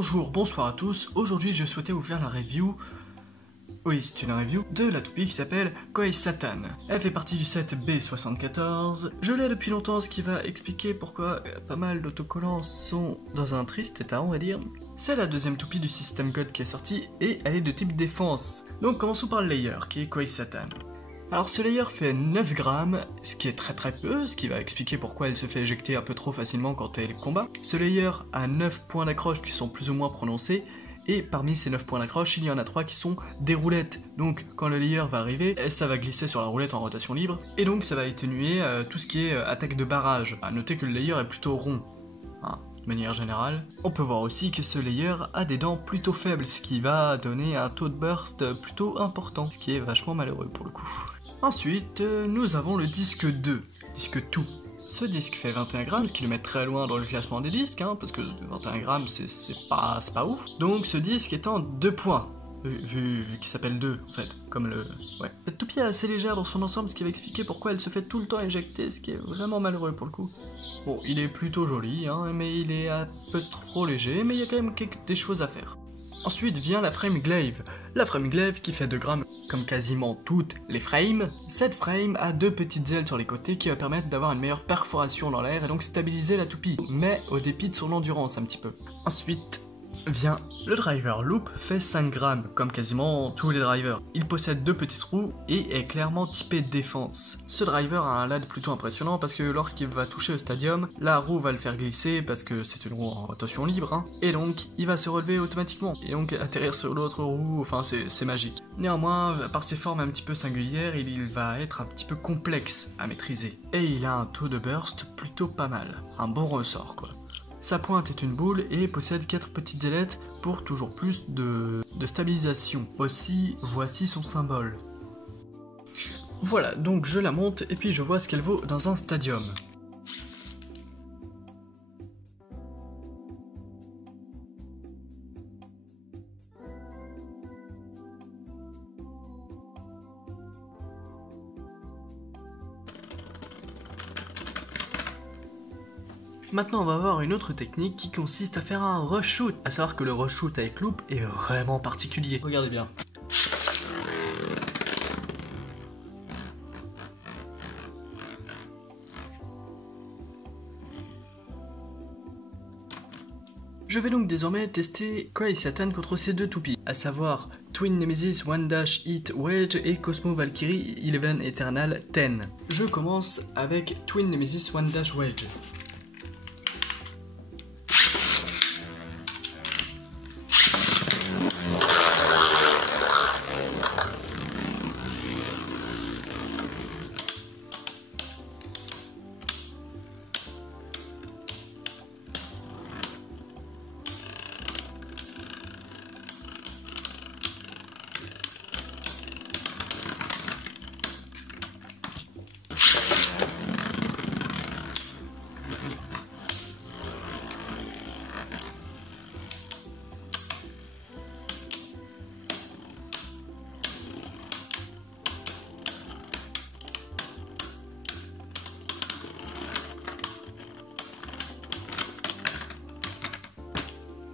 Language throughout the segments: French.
Bonjour, bonsoir à tous, aujourd'hui je souhaitais vous faire la review, oui c'est une review, de la toupie qui s'appelle Koi Satan. Elle fait partie du set B74, je l'ai depuis longtemps, ce qui va expliquer pourquoi pas mal d'autocollants sont dans un triste état on va dire. C'est la deuxième toupie du système code qui est sortie et elle est de type défense. Donc commençons par le layer qui est Koi Satan. Alors ce layer fait 9 grammes, ce qui est très peu, ce qui va expliquer pourquoi elle se fait éjecter un peu trop facilement quand elle combat. Ce layer a 9 points d'accroche qui sont plus ou moins prononcés, et parmi ces 9 points d'accroche, il y en a 3 qui sont des roulettes. Donc quand le layer va arriver, ça va glisser sur la roulette en rotation libre, et donc ça va atténuer tout ce qui est attaque de barrage. A noter que le layer est plutôt rond. De manière générale. On peut voir aussi que ce layer a des dents plutôt faibles, ce qui va donner un taux de burst plutôt important, ce qui est vachement malheureux pour le coup. Ensuite, nous avons le disque 2, disque tout. Ce disque fait 21 grammes, ce qui le met très loin dans le classement des disques, parce que 21 grammes c'est pas ouf. Donc ce disque est en 2 points. Vu qu'il s'appelle 2 en fait, comme le... Ouais. Cette toupie est assez légère dans son ensemble, ce qui va expliquer pourquoi elle se fait tout le temps éjecter, ce qui est vraiment malheureux pour le coup. Bon, il est plutôt joli, mais il est un peu trop léger, mais il y a quand même des choses à faire. Ensuite vient la frame glaive. La frame glaive qui fait 2 grammes, comme quasiment toutes les frames. Cette frame a 2 petites ailes sur les côtés qui va permettre d'avoir une meilleure perforation dans l'air et donc stabiliser la toupie, mais au dépit de son endurance un petit peu. Ensuite vient le driver loop, fait 5 grammes, comme quasiment tous les drivers. Il possède 2 petits trous et est clairement typé défense. Ce driver a un LAD plutôt impressionnant parce que lorsqu'il va toucher le stadium, la roue va le faire glisser parce que c'est une roue en rotation libre, et donc il va se relever automatiquement, et donc atterrir sur l'autre roue, enfin c'est magique. Néanmoins, par ses formes un petit peu singulières, il va être un petit peu complexe à maîtriser. Et il a un taux de burst plutôt pas mal, un bon ressort quoi. Sa pointe est une boule et possède 4 petites ailettes pour toujours plus de stabilisation. Aussi, voici son symbole. Voilà, donc je la monte et puis je vois ce qu'elle vaut dans un stadium. Maintenant on va voir une autre technique qui consiste à faire un rush shoot. À savoir que le rush shoot avec loop est vraiment particulier. Regardez bien. Je vais donc désormais tester Koi Satan contre ces deux toupies, à savoir Twin Nemesis One Dash Hit Wedge et Cosmo Valkyrie 11 Eternal 10. Je commence avec Twin Nemesis One Dash Wedge.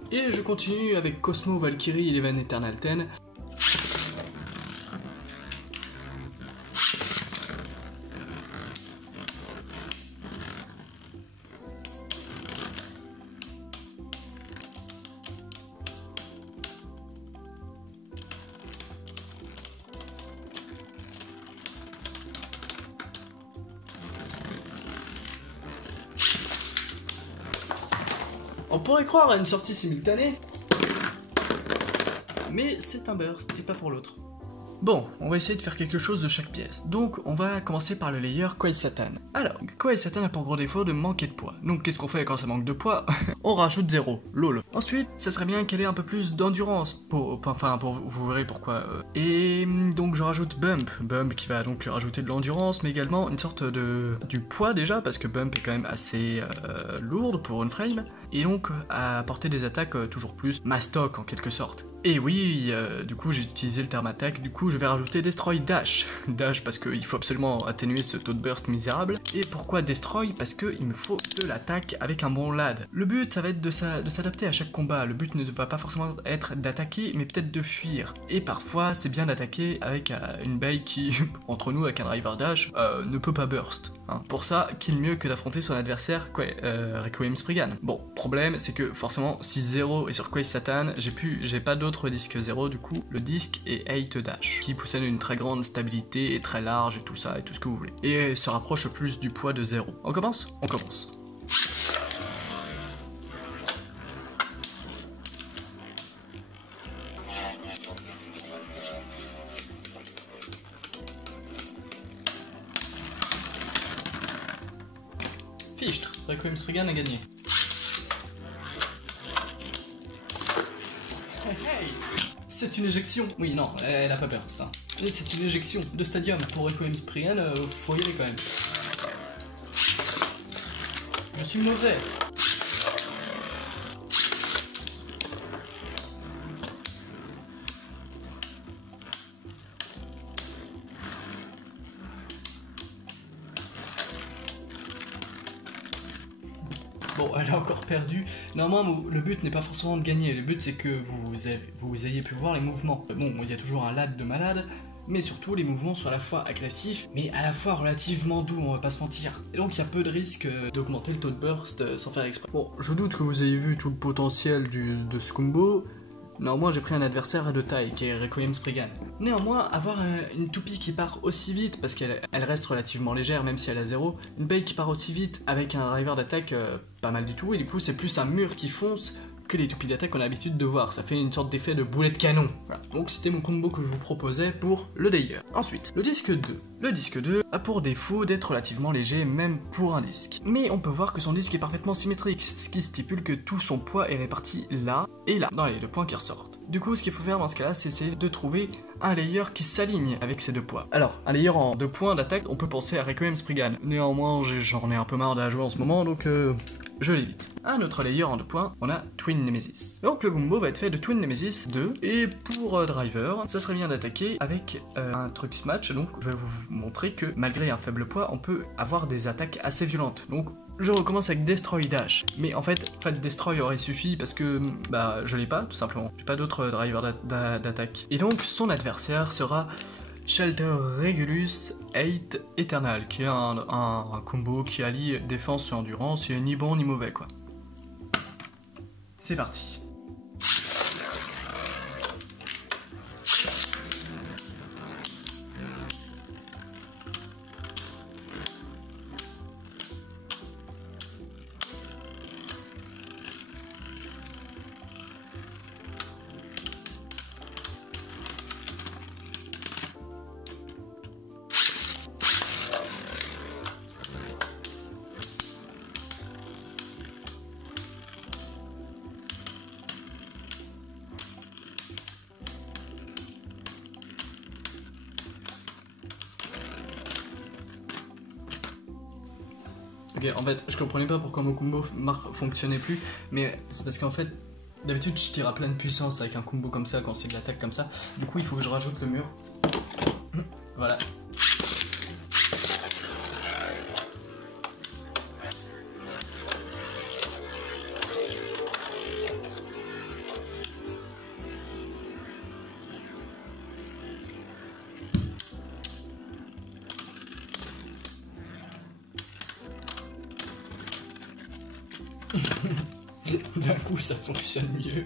Et je continue avec Cosmo Valkyrie 11 Eternal 10. On pourrait croire à une sortie simultanée, mais c'est un burst et pas pour l'autre. Bon, on va essayer de faire quelque chose de chaque pièce. Donc on va commencer par le layer Koi Satan. Alors, Koi Satan a pour gros défaut de manquer de poids. Donc qu'est-ce qu'on fait quand ça manque de poids? On rajoute 0, lol. Ensuite, ça serait bien qu'elle ait un peu plus d'endurance, vous verrez pourquoi. Et donc je rajoute Bump qui va donc lui rajouter de l'endurance, mais également une sorte du poids déjà, parce que Bump est quand même assez lourde pour une frame, et donc à apporter des attaques toujours plus mastoc en quelque sorte. Et oui, du coup j'ai utilisé le terme attaque, du coup je vais rajouter Destroy Dash. Dash parce qu'il faut absolument atténuer ce taux de burst misérable. Et pourquoi Destroy? Parce qu'il me faut de l'attaque avec un bon LAD. Le but ça va être de s'adapter à chaque combat, le but ne va pas forcément être d'attaquer mais peut-être de fuir. Et parfois c'est bien d'attaquer avec une baille qui, entre nous avec un driver dash, ne peut pas burst. Hein. Pour ça, qui le mieux que d'affronter son adversaire, Requiem Spriggan. Bon, problème c'est que forcément si 0 est sur Quace Satan, j'ai pas d'autre disque 0, du coup le disque est 8 dash, qui possède une très grande stabilité, est très large et tout ça, et tout ce que vous voulez. Et se rapproche plus du poids de 0. On commence? On commence. Fichtre, Requiem Spriggan a gagné. Hey, c'est une éjection. Oui, non, elle a pas peur, ça. Mais c'est une éjection de stadium. Pour Requiem Spriggan, faut y aller quand même. Je suis mauvais. Bon, elle a encore perdu. Normalement, le but n'est pas forcément de gagner. Le but, c'est que vous ayez pu voir les mouvements. Bon, il y a toujours un LAD de malade, mais surtout, les mouvements sont à la fois agressifs, mais à la fois relativement doux, on va pas se mentir. Et donc, il y a peu de risque d'augmenter le taux de burst sans faire exprès. Bon, je doute que vous ayez vu tout le potentiel de ce combo. Néanmoins, j'ai pris un adversaire de taille, qui est Requiem Spriggan. Néanmoins, avoir une toupie qui part aussi vite, parce qu'elle reste relativement légère, même si elle a 0, une baille qui part aussi vite, avec un driver d'attaque pas mal du tout, et du coup, c'est plus un mur qui fonce que les toupies d'attaque qu'on a l'habitude de voir. Ça fait une sorte d'effet de boulet de canon. Voilà. Donc c'était mon combo que je vous proposais pour le layer. Ensuite, le disque 2. Le disque 2 a pour défaut d'être relativement léger, même pour un disque. Mais on peut voir que son disque est parfaitement symétrique, ce qui stipule que tout son poids est réparti là et là, dans les deux points qui ressortent. Du coup, ce qu'il faut faire dans ce cas-là, c'est essayer de trouver un layer qui s'aligne avec ces deux poids. Alors, un layer en 2 points d'attaque, on peut penser à Requiem Spriggan. Néanmoins, j'en ai un peu marre de la jouer en ce moment, donc je l'évite. Un autre layer en 2 points, on a Twin Nemesis. Donc le combo va être fait de Twin Nemesis 2, et pour Driver, ça serait bien d'attaquer avec un truc smash, donc je vais vous montrer que malgré un faible poids, on peut avoir des attaques assez violentes. Donc je recommence avec Destroy Dash, mais en fait Destroy aurait suffi parce que bah je l'ai pas tout simplement, j'ai pas d'autre driver d'attaque. Et donc son adversaire sera Shelter Regulus 8 Eternal, qui est un combo qui allie défense et endurance, et ni bon ni mauvais quoi. C'est parti. Ok, en fait, je comprenais pas pourquoi mon combo fonctionnait plus, mais c'est parce qu'en fait, d'habitude je tire à pleine puissance avec un combo comme ça quand c'est de l'attaque comme ça. Du coup, il faut que je rajoute le mur. Voilà. D'un coup, ça fonctionne mieux.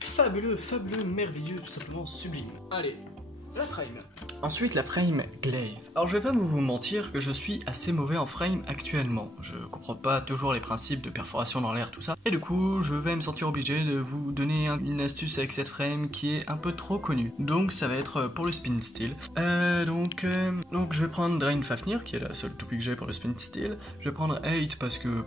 Fabuleux, fabuleux, merveilleux, tout simplement sublime. Allez, la frame. Ensuite, la frame Glaive. Alors, je vais pas vous mentir que je suis assez mauvais en frame actuellement. Je comprends pas toujours les principes de perforation dans l'air, tout ça. Et du coup, je vais me sentir obligé de vous donner une astuce avec cette frame qui est un peu trop connue. Donc, ça va être pour le spin steel. Donc, je vais prendre Drain Fafnir, qui est la seule toupie que j'ai pour le spin steel. Je vais prendre 8 parce que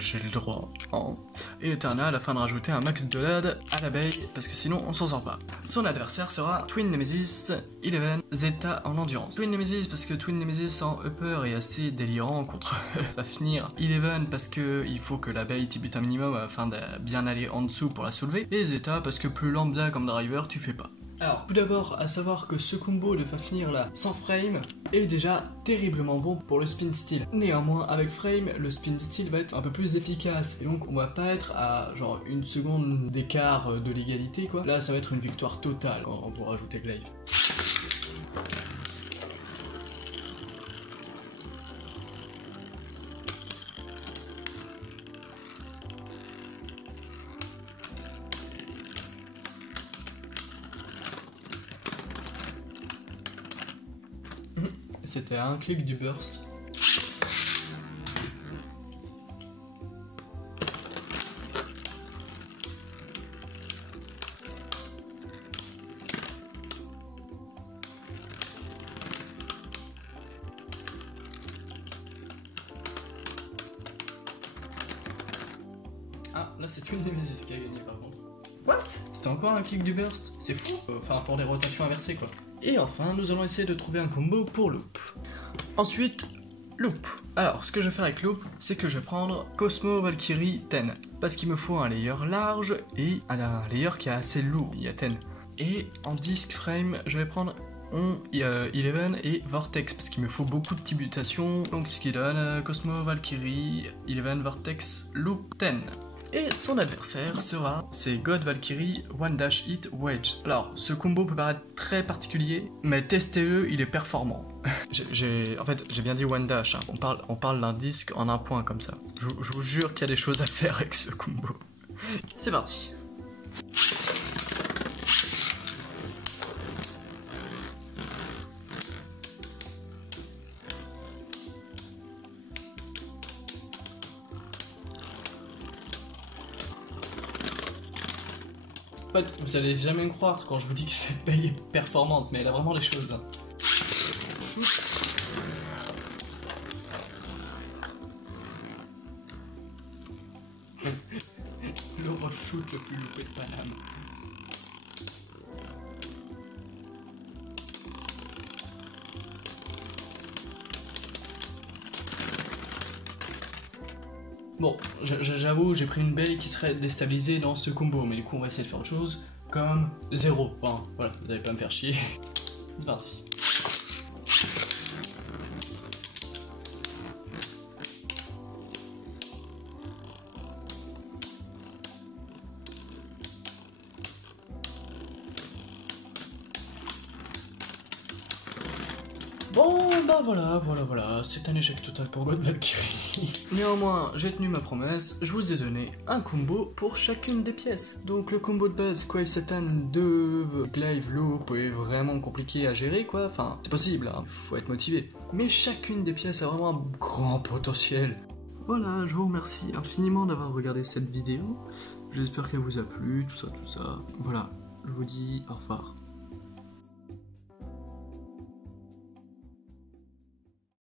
j'ai le droit. Hein. Et Eternal afin de rajouter un max de LAD à la baie, parce que sinon, on s'en sort pas. Son adversaire sera Twin Nemesis Eleven, Zeta en endurance. Twin Nemesis parce que Twin Nemesis en upper est assez délirant contre Fafnir. Eleven parce que il faut que la bait bute un minimum afin de bien aller en dessous pour la soulever. Et Zeta parce que plus lambda comme driver tu fais pas. Alors, tout d'abord, à savoir que ce combo de Fafnir là, sans frame, est déjà terriblement bon pour le spin steal. Néanmoins, avec frame, le spin steal va être un peu plus efficace. Et donc, on va pas être à genre une seconde d'écart de l'égalité, quoi. Là, ça va être une victoire totale quand vous rajoutez Glaive. C'était un clic du burst. Ah, là c'est une Nemesis qui a gagné par contre. What? C'était encore un clic du burst? C'est fou. Enfin, pour des rotations inversées quoi. Et enfin, nous allons essayer de trouver un combo pour Loop. Ensuite, Loop. Alors, ce que je vais faire avec Loop, c'est que je vais prendre Cosmo Valkyrie 10. Parce qu'il me faut un layer large et un layer qui est assez lourd. Il y a 10. Et en disc frame, je vais prendre Eleven et Vortex. Parce qu'il me faut beaucoup de tributations. Donc, ce qui donne Cosmo Valkyrie, Eleven, Vortex, Loop 10. Et son adversaire sera, c'est God Valkyrie One Dash Hit Wedge. Alors, ce combo peut paraître très particulier, mais testez-le, il est performant. En fait, j'ai bien dit One Dash, hein. On parle d'un disque en un point comme ça. Je vous jure qu'il y a des choses à faire avec ce combo. C'est parti. En fait, vous allez jamais me croire quand je vous dis que cette paye est performante, mais elle a vraiment les choses. Shoot. Le rush shoot le plus loupé de Paname. Bon, j'avoue, j'ai pris une baie qui serait déstabilisée dans ce combo, mais du coup on va essayer de faire autre chose, comme 0. Enfin, voilà, vous allez pas me faire chier. C'est parti. Bon, bah voilà, c'est un échec total pour God Valkyrie. Néanmoins, j'ai tenu ma promesse, je vous ai donné un combo pour chacune des pièces. Donc le combo de base, Koei Satan 2, Glaive, Loop est vraiment compliqué à gérer quoi, enfin c'est possible, hein. Faut être motivé. Mais chacune des pièces a vraiment un grand potentiel. Voilà, je vous remercie infiniment d'avoir regardé cette vidéo, j'espère qu'elle vous a plu, tout ça. Voilà, je vous dis au revoir.